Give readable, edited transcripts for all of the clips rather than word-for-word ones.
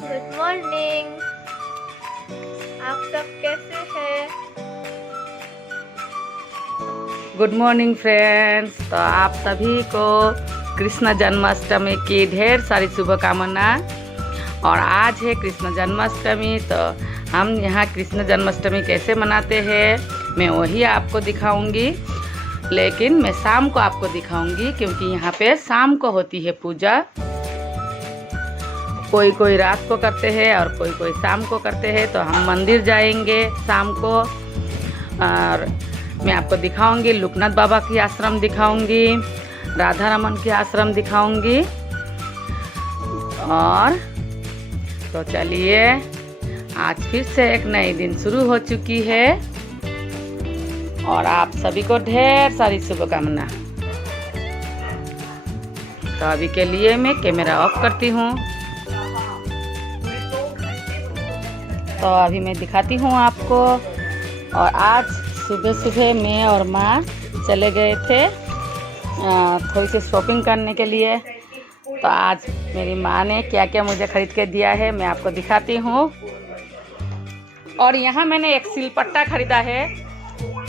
Good morning. आप सब कैसे हैं? Good morning friends. तो आप सभी को कृष्ण जन्माष्टमी की ढेर सारी शुभकामनाएं। और आज है कृष्ण जन्माष्टमी, तो हम यहाँ कृष्ण जन्माष्टमी कैसे मनाते हैं मैं वही आपको दिखाऊंगी। लेकिन मैं शाम को आपको दिखाऊंगी, क्योंकि यहाँ पे शाम को होती है पूजा। कोई कोई रात को करते हैं और कोई कोई शाम को करते हैं। तो हम मंदिर जाएंगे शाम को, और मैं आपको दिखाऊंगी लोकनाथ बाबा की आश्रम दिखाऊंगी, राधा रमन की आश्रम दिखाऊंगी। और तो चलिए, आज फिर से एक नई दिन शुरू हो चुकी है और आप सभी को ढेर सारी शुभकामना। तो अभी के लिए मैं कैमरा ऑफ करती हूँ। तो अभी मैं दिखाती हूँ आपको। और आज सुबह सुबह मैं और माँ चले गए थे थोड़ी सी शॉपिंग करने के लिए। तो आज मेरी माँ ने क्या क्या मुझे खरीद के दिया है मैं आपको दिखाती हूँ। और यहाँ मैंने एक सिलपट्टा खरीदा है।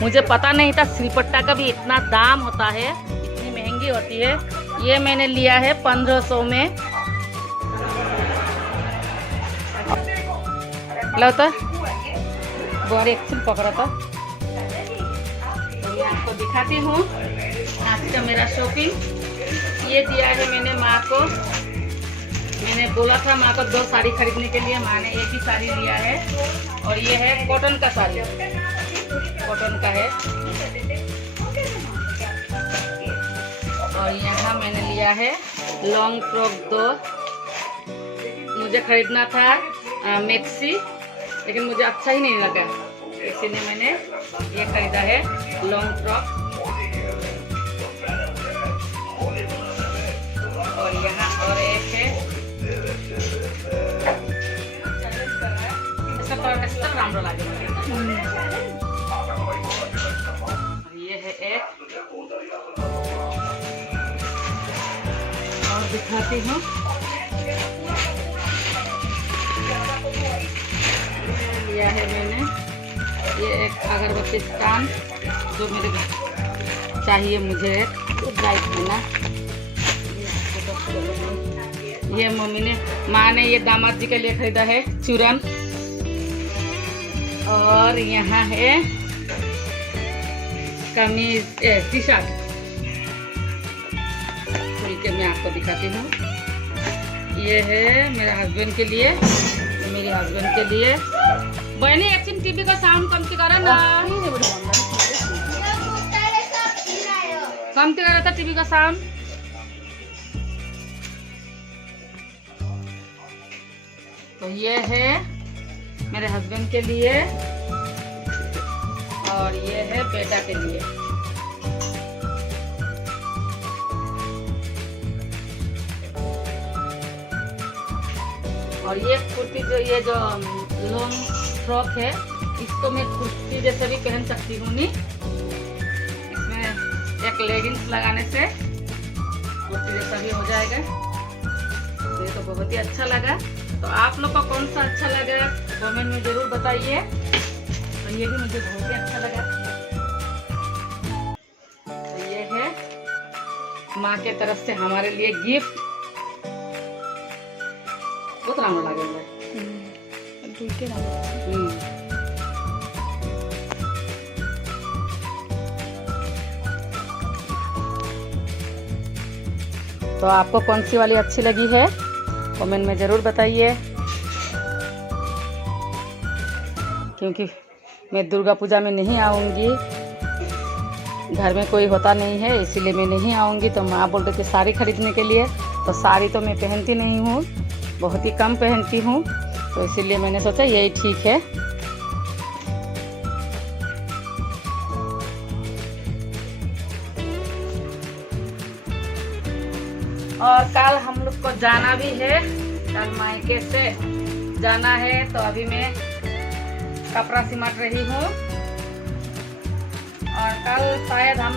मुझे पता नहीं था सिलपट्टा का भी इतना दाम होता है, इतनी महंगी होती है। ये मैंने लिया है 1500 में। लो तो बोरे एक पकड़ा था। तो मैं आपको दिखाती हूँ आज का मेरा शॉपिंग। ये दिया है मैंने माँ को। मैंने बोला था माँ को 2 साड़ी खरीदने के लिए, माँ ने एक ही साड़ी लिया है। और ये है कॉटन का साड़ी, कॉटन का है। और यहाँ मैंने लिया है लॉन्ग फ्रॉक 2। मुझे खरीदना था मैक्सी, लेकिन मुझे अच्छा ही नहीं लगा, इसीलिए मैंने ये खरीदा है लॉन्ग फ्रॉक। और यहाँ और एक है, इसका राम लगे। ये है एक, और दिखाती हूँ। लिया है मैंने ये एक अगरबत्ती स्टैंड, जो मेरे चाहिए मुझे लाइट देना। ये मम्मी ने, माँ ने ये दामाद जी के लिए खरीदा है चूरन। और यहाँ है कमीज टी शर्ट, खोल के मैं आपको दिखाती हूँ। ये है मेरे हस्बैंड के लिए, मेरे हस्बैंड के लिए। बहनी एक्शन टीवी का साउंड कम करा ना, कम करा था टीवी का साउंड। तो ये है मेरे हस्बैंड के लिए, और ये है बेटा के लिए। और ये कुर्ती जो लॉन्ग फ्रॉक है, इसको मैं कुर्ती जैसे भी पहन सकती हूँ। नहीं, इसमें एक लेगिंग्स लगाने से कुर्ती जैसा भी हो जाएगा। तो ये तो बहुत ही अच्छा लगा। तो आप लोग को कौन सा अच्छा लगा कमेंट में जरूर बताइए। तो ये भी मुझे बहुत ही अच्छा लगा। तो ये है माँ के तरफ से हमारे लिए गिफ्ट। बहुत राम लगे। तो आपको कौन सी वाली अच्छी लगी है कमेंट में ज़रूर बताइए। क्योंकि मैं दुर्गा पूजा में नहीं आऊँगी, घर में कोई होता नहीं है, इसीलिए मैं नहीं आऊँगी। तो माँ बोल रही थी साड़ी खरीदने के लिए। तो साड़ी तो मैं पहनती नहीं हूँ, बहुत ही कम पहनती हूँ। तो इसीलिए मैंने सोचा यही ठीक है। और कल हम लोग को जाना भी है, कल मायके से जाना है। तो अभी मैं कपड़ा सिमट रही हूँ। और कल शायद हम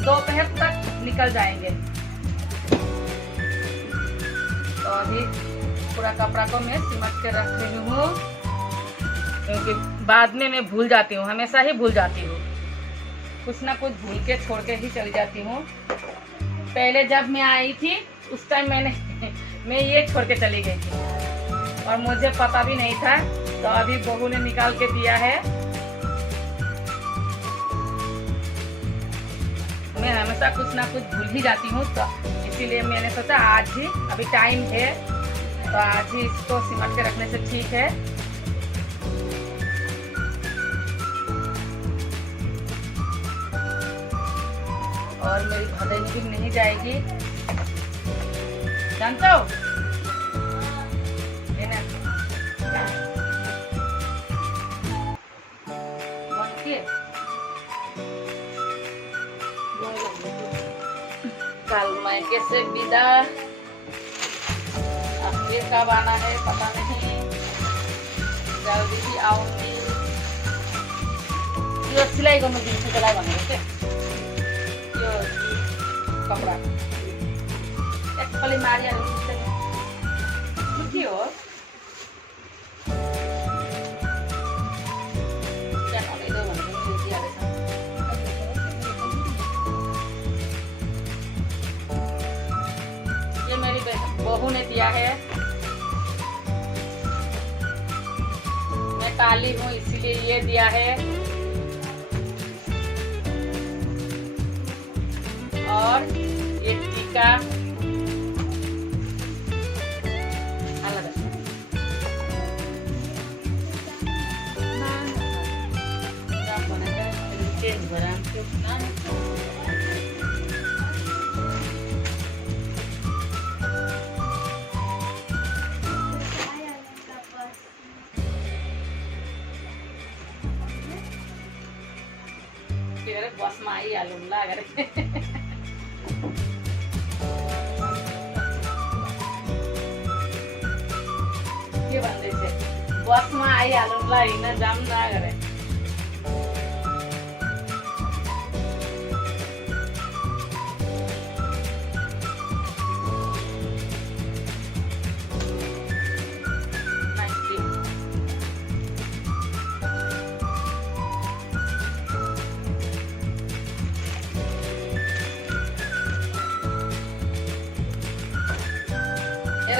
दोपहर तक निकल जाएंगे। तो अभी पूरा कपड़ा को मैं सिमट के रख रही हूँ, क्योंकि बाद में मैं भूल जाती हूँ, हमेशा ही भूल जाती हूँ, कुछ ना कुछ भूल के छोड़ के ही चली जाती हूँ। पहले जब मैं आई थी उस टाइम मैं ये छोड़ के चली गई थी और मुझे पता भी नहीं था, तो अभी बहू ने निकाल के दिया है। मैं हमेशा कुछ ना कुछ भूल ही जाती हूँ, तो इसीलिए मैंने सोचा आज ही, अभी टाइम है तो आज ही इसको सिमट के रखने से ठीक है। और मेरी भदेनी भी नहीं जाएगी, जानते हो कल मायके से विदा, अब फिर कब आना है पता नहीं, जल्दी ही आऊंगी। यो सिलाई गर्नु दिन्छु त्यसलाई भनेको चाहिँ यो कपडा एकपल्ट मारिहाल्नु के हो ये मेरी बहू ने दिया है। मैं काली हूँ इसीलिए ये दिया है, और ये टीका अलग बसमा आइहालौँला अरे के भन्दैछ बसमा आइहालौँला हिँड्न जाऊँ न गरे।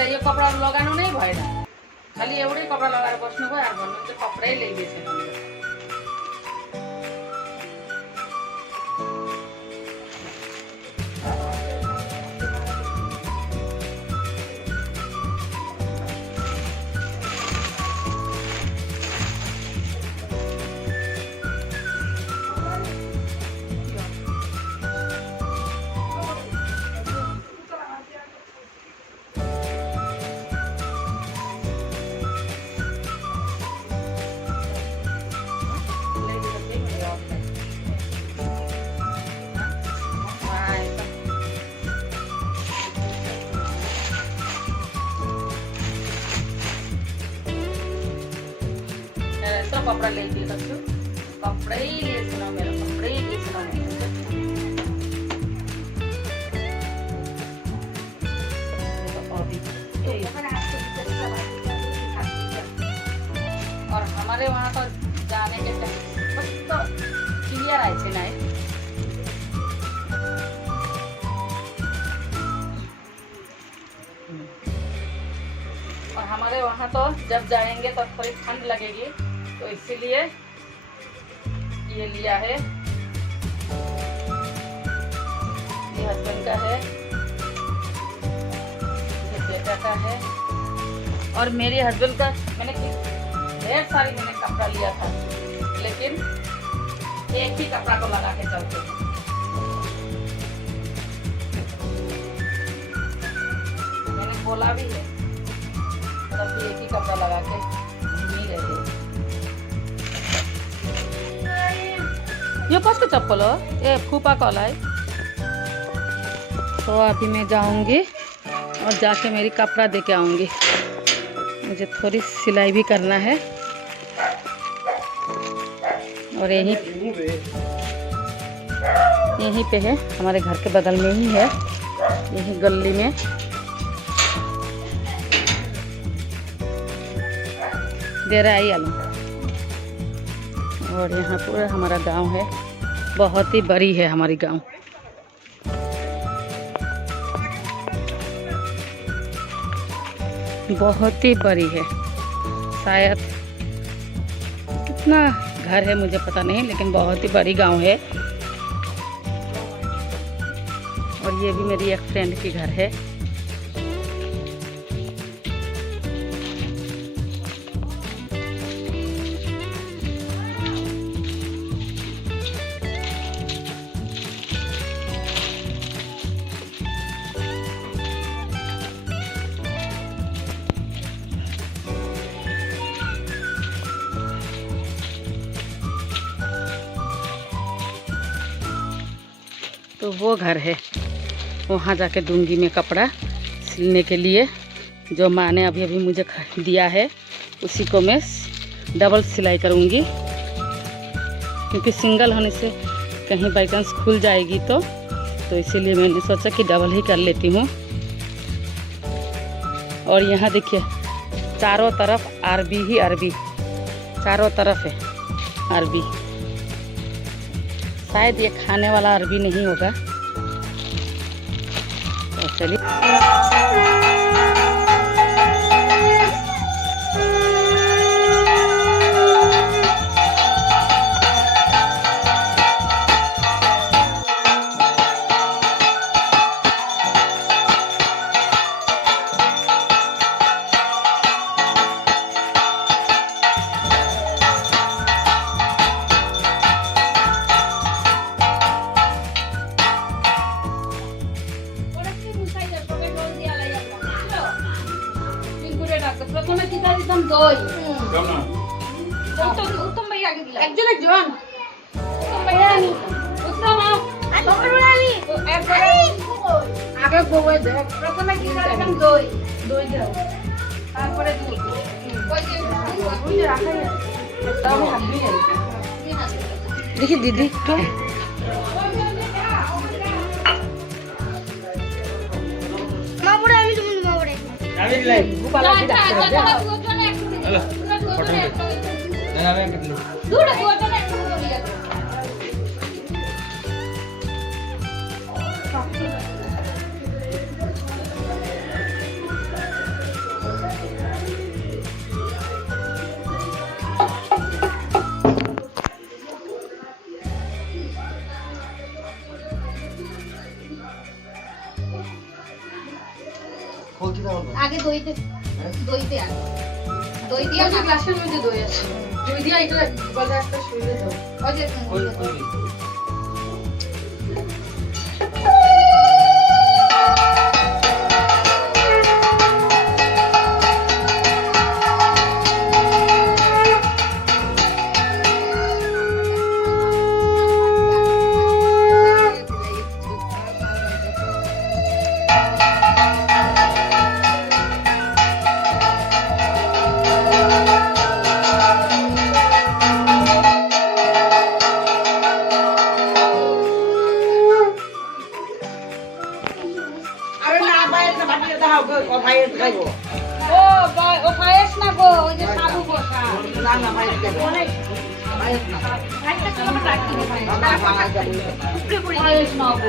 यो कपडा लगाउनु नै भएन, खालि एउटै कपडा लगाएर बस्नु भयो। अब भन्नु चाहिँ कपडै ल्याइदिएछ। कपडा ल्याइदिएको छु, कपडै लिएछु न मेरो, कपडै लिएछु न और हमारे वहाँ तो जाने के कस्तो क्लियर आए छैन है। और हमारे वहाँ तो जब जाएंगे तो थोड़ी ठंड लगेगी, तो इसीलिए ये लिया है। ये हस्बैंड का है, ये बेटा का है, और मेरे हस्बैंड का मैंने ढेर सारी कपड़ा लिया था, लेकिन एक ही कपड़ा को लगा के चलते हैं। मैंने बोला भी है, तब भी एक ही कपड़ा लगा के घूम ही रहे। यो कसको चप्पल हो? ए फूफा का है। तो अभी मैं जाऊंगी और जाके मेरी कपड़ा दे के आऊँगी। मुझे थोड़ी सिलाई भी करना है, और यहीं पे है, हमारे घर के बगल में ही है, यही गली में। दे रहा है आलू। और यहाँ पूरा हमारा गांव है, बहुत ही बड़ी है हमारी गांव। बहुत ही बड़ी है, शायद कितना घर है मुझे पता नहीं, लेकिन बहुत ही बड़ी गांव है। और ये भी मेरी एक फ्रेंड की घर है। तो वो घर है, वहाँ जाके दूंगी मैं कपड़ा सिलने के लिए। जो माँ ने अभी अभी मुझे दिया है उसी को मैं डबल सिलाई करूँगी, क्योंकि सिंगल होने से कहीं बाई चांस खुल जाएगी तो इसीलिए मैंने सोचा कि डबल ही कर लेती हूँ। और यहाँ देखिए चारों तरफ अरबी ही अरबी, चारों तरफ है अरबी। शायद ये खाने वाला अरबी नहीं होगा। तो चलिए প্রথমে কি দিতাম দই। উত্তম ভাই আগে দিলাম, একজন একজন। উত্তম ভাই আমি উত্তম আমি একবারে আগে বউয়ে দে। প্রথমে কি দিতাম দই, দই দাও, তারপরে দুধ। ওই যে রাখাই তাও ভাববি দেখি দিদি একটু মামুরে আমি তুমি মামুরে আমি দিলাই গোপালা কি ডাক্তার দে হ্যালো ফটো দে না আমি একটু দূর গোটা একটু দিয়া আগে দইতে দইতে আগে দই দিয়া না গ্লাসের মধ্যে দই আছে, দই দিয়া এটা বাজার একটা শুইলে দাও। ওই যে ও পায়েস না গো, ওই যে সাবু বসা না না পায়েস দেব না, পায়েস না পায়েসটা কেমন রাখতে হবে পায়েস না গো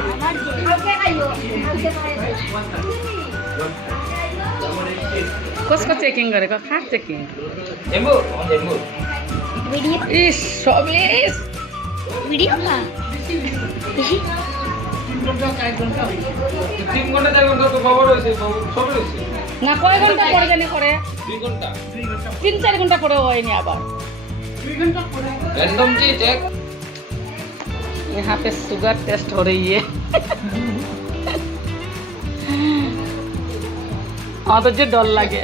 আমার কালকে খাইও কালকে পায়েস कसको चेकिङ गरेको खास चेकिङ एमो एमो भिडियो इस सबिस भिडियोमा 3 ঘন্টা 4 ঘন্টা তো খবর হইছে সব হইছে না কয় ঘন্টা পরে জানি করে 2 ঘন্টা 3-4 ঘন্টা পরে হয়নি আবার 2 घंटा पड़े रैंडम जी चेक। यहाँ पे शुगर टेस्ट हो रही है हाँ तो जो डर लगे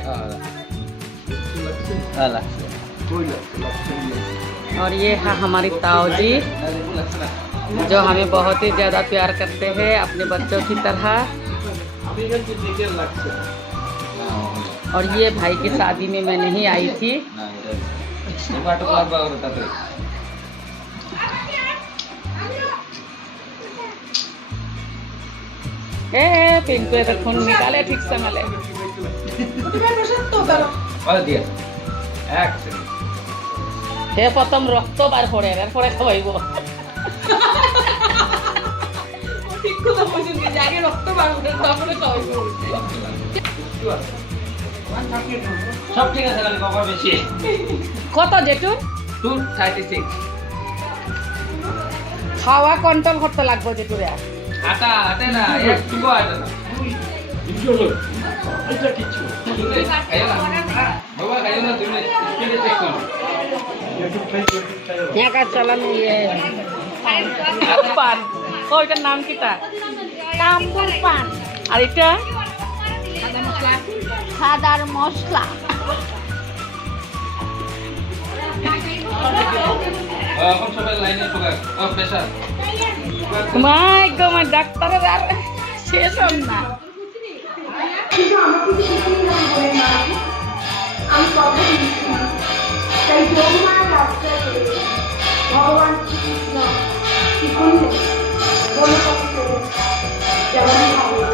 और ये है हमारी ताऊ जी जो हमें बहुत ही ज़्यादा प्यार करते हैं अपने बच्चों की तरह। और ये भाई की शादी में मैं नहीं आई थी। पिंकू तो खून निकाले ठीक से मले এক সেকেন্ড হে প্রথম রক্ত বার করে এরপরে খাওয়াইব। ঠিক কথা বলছেন যে আগে রক্ত বার করে তারপরে খাওয়াইবো। সব ঠিক আছে খালি বাবা বেশি কত জেঠু? 236 খাওয়া কন্ট্রোল করতে লাগবে জেঠুরে। আটা আটে না একটুকু আটে না খাইও না বাবা খাইও না তুমি স্পিডে চেক করো यहाँ का चलन ये পান ওইটার নাম কিটা? তাম্বুল পান, আর এটা সাদার মশলা। এখন সবাই লাইনে সুগার ও প্রেসার মাই গো মাই ডাক্তারের আর শেষ হন না। কিন্তু আমাকে কিছুই না বলে না, আমি কথা দিচ্ছি না। তাই যমুনার রাস্তাতে ভগবান শ্রীকৃষ্ণ কি করলেন বনপক্ষে যেমন ভালো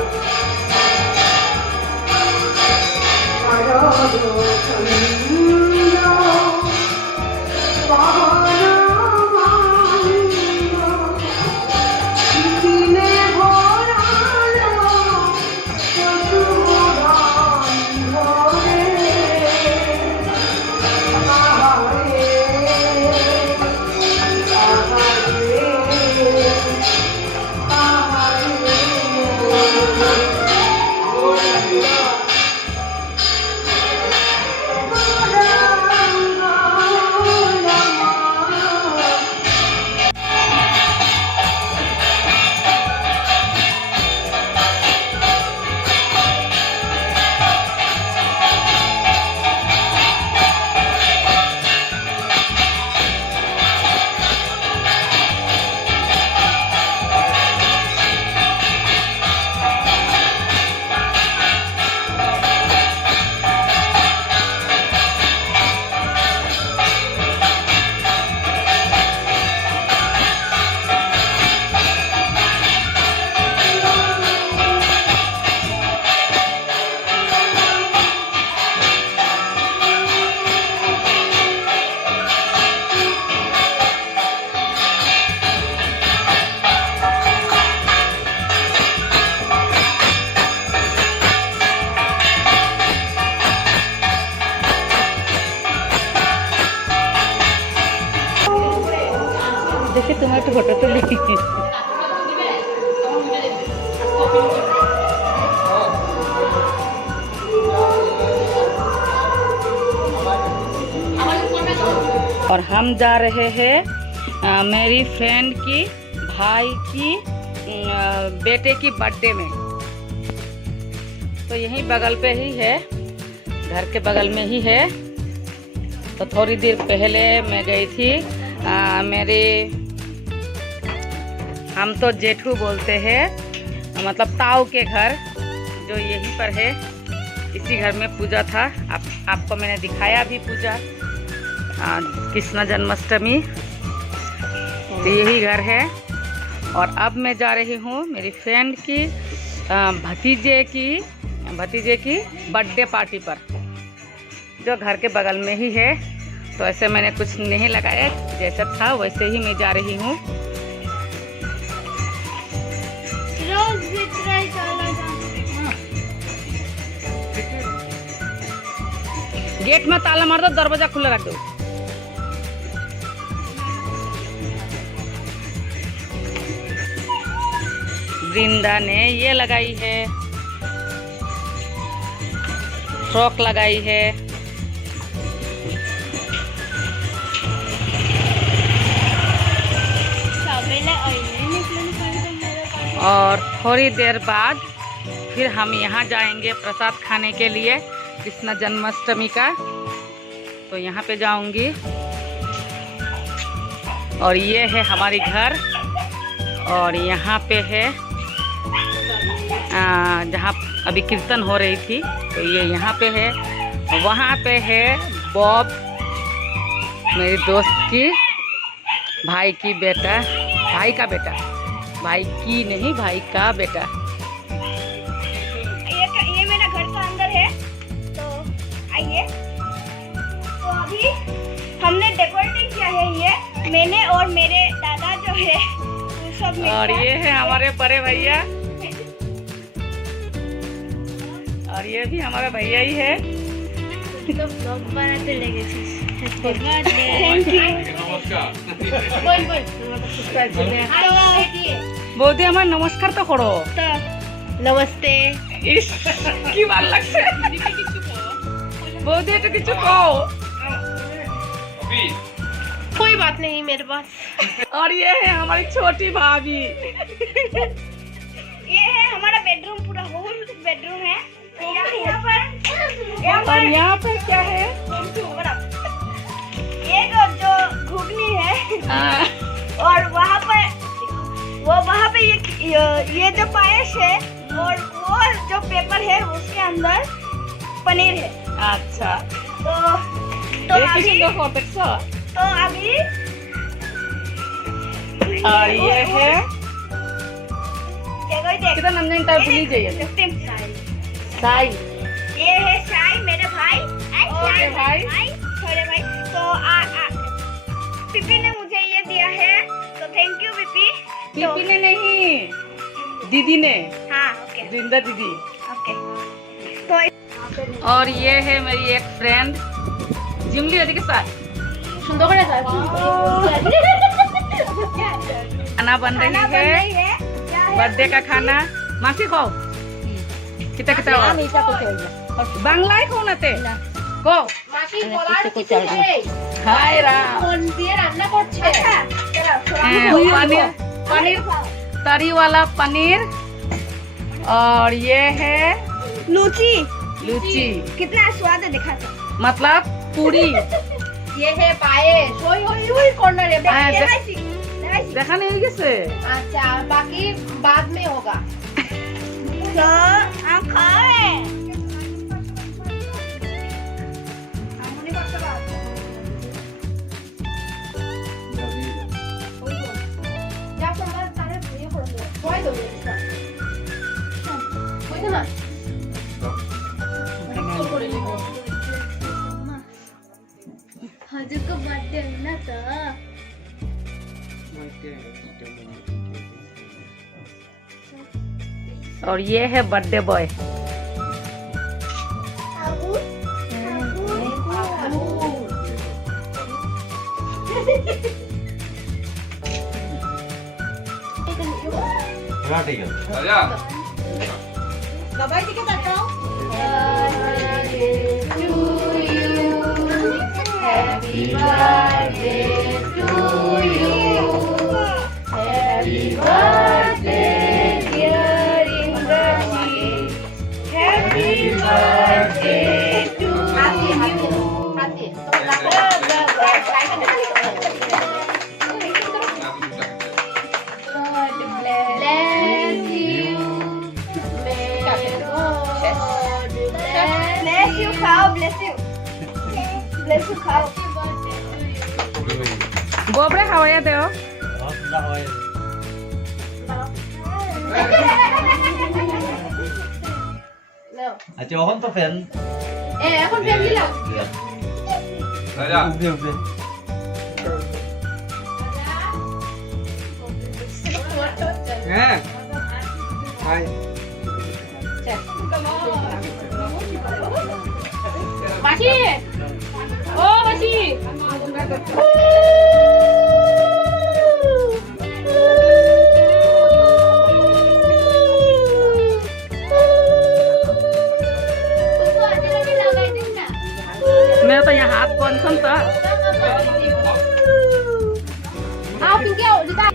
দেখি তোমার একটু ফটো তুলি। और हम जा रहे हैं मेरी फ्रेंड की भाई की बेटे की बर्थडे में। तो यहीं बगल पे ही है, घर के बगल में ही है। तो थोड़ी देर पहले मैं गई थी मेरे, हम तो जेठू बोलते हैं, मतलब ताऊ के घर जो यहीं पर है। इसी घर में पूजा था, आपको मैंने दिखाया भी पूजा, कृष्ण जन्माष्टमी। तो यही घर है। और अब मैं जा रही हूँ मेरी फ्रेंड की भतीजे की बर्थडे पार्टी पर, जो घर के बगल में ही है। तो ऐसे मैंने कुछ नहीं लगाया, जैसा था वैसे ही मैं जा रही हूँ। रोज वितरण चला जाना। गेट में ताला मार दो, दरवाजा खुला रख दो। वृंदा ने ये लगाई है, फ्रॉक लगाई है। और थोड़ी देर बाद फिर हम यहाँ जाएंगे प्रसाद खाने के लिए कृष्ण जन्माष्टमी का। तो यहाँ पे जाऊंगी। और ये है हमारी घर, और यहाँ पे है जहाँ अभी कीर्तन हो रही थी, तो ये यहाँ पे है। वहाँ पे है बॉब, मेरी दोस्त की भाई की बेटा, भाई का बेटा, भाई की नहीं, भाई का बेटा। ये मेरा घर का अंदर है, तो आइए। तो अभी हमने डेकोरेटिंग किया है, ये मैंने और मेरे दादा जो है वो सब और मिलकर। ये है हमारे बड़े भैया, और ये भी हमारा भैया ही है। Thank you. বৌদি আমার নমস্কার তো করো। तो नमस्ते। ইস কি ভালো লাগছে বৌদি, এটা কিছু কও। अभी कोई बात नहीं मेरे पास। और ये है हमारी छोटी भाभी। ये है हमारा बेडरूम, पूरा होल बेडरूम है। यहाँ पर और यहाँ पे क्या है? ये जो घुगनी है हाँ, और वहाँ पे ये जो पायस है और वो जो पेपर है उसके अंदर पनीर है। अच्छा तो ये किसी अभी को हो देखो। और ये है कितना नमकीन टाइप भूल जाइए। साई, ये है साई मेरे भाई और ये भाई? छोटे भाई। तो पिपी ने मुझे ये दिया है, तो थैंक यू पिपी। पीपी ने नहीं, दीदी ने, हाँ ओके जिंदा दीदी। ओके। तो और ये है मेरी एक फ्रेंड जिमली के साथ। सुंदर खाना बन रही है, बर्थडे का खाना। मासी खाओ कितना कितना बांग्लाয় খাও না তে কো হাই রাম। पनीर पनीर तरी वाला पनीर, और ये है लूची लूची, कितना स्वाद है दिखा था। मतलब पूरी। ये है पायस। ওই কর্নারে হ্যাঁ, लगाइसी। দেখা নেই গেছে। अच्छा बाकी बाद में होगा। तो हम खाए। हजू का बर्थडे है ना तो और ये है बर्थडे बॉय। आजा दवाई दिखे बताओ। Happy birthday to you. Happy birthday, dear Indraji. Happy birthday to you. God bless you. May God bless you. Cow, bless you. Bless you, cow. গোবরে খাওয়াইয়া দেও। আচ্ছা এখন তো ফ্যান এখন ফ্যামিলি লাও। आजा উঠে উঠে हैं हाय মাসি ও মাসি मेरा तो यहाँ हाथ कौन सा था। आओ पिंकी आओ लिटा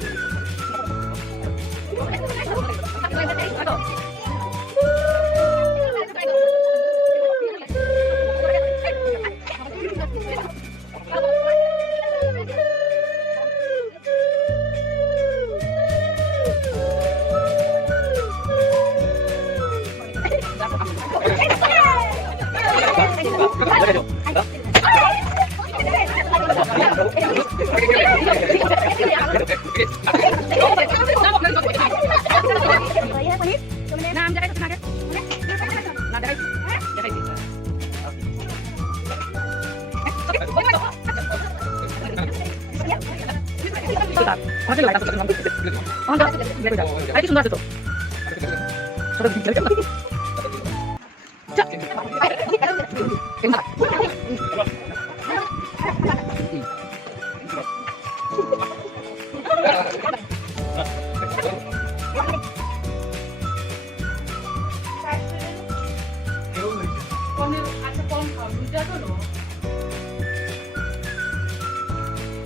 नाम जगह कितना ना जगह जगह अरे सुंदर से तो আচ্ছা কম খাও দুইটা তো নো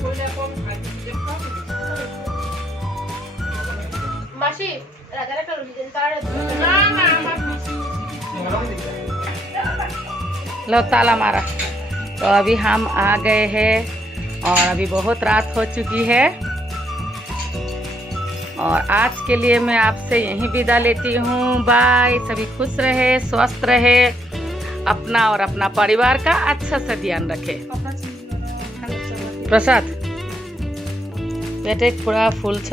কইলে কম খাই দুইটা খাও মাসি রাজার একটা রুটি দেন তার না না আমার মিশি लो ताला मारा। तो अभी हम आ गए हैं और अभी बहुत रात हो चुकी है और आज के लिए मैं आपसे यहीं विदा लेती हूँ। बाय। सभी खुश रहे, स्वस्थ रहे, अपना और अपना परिवार का अच्छा से ध्यान रखे। प्रसाद पेट एक पूरा फूल छ।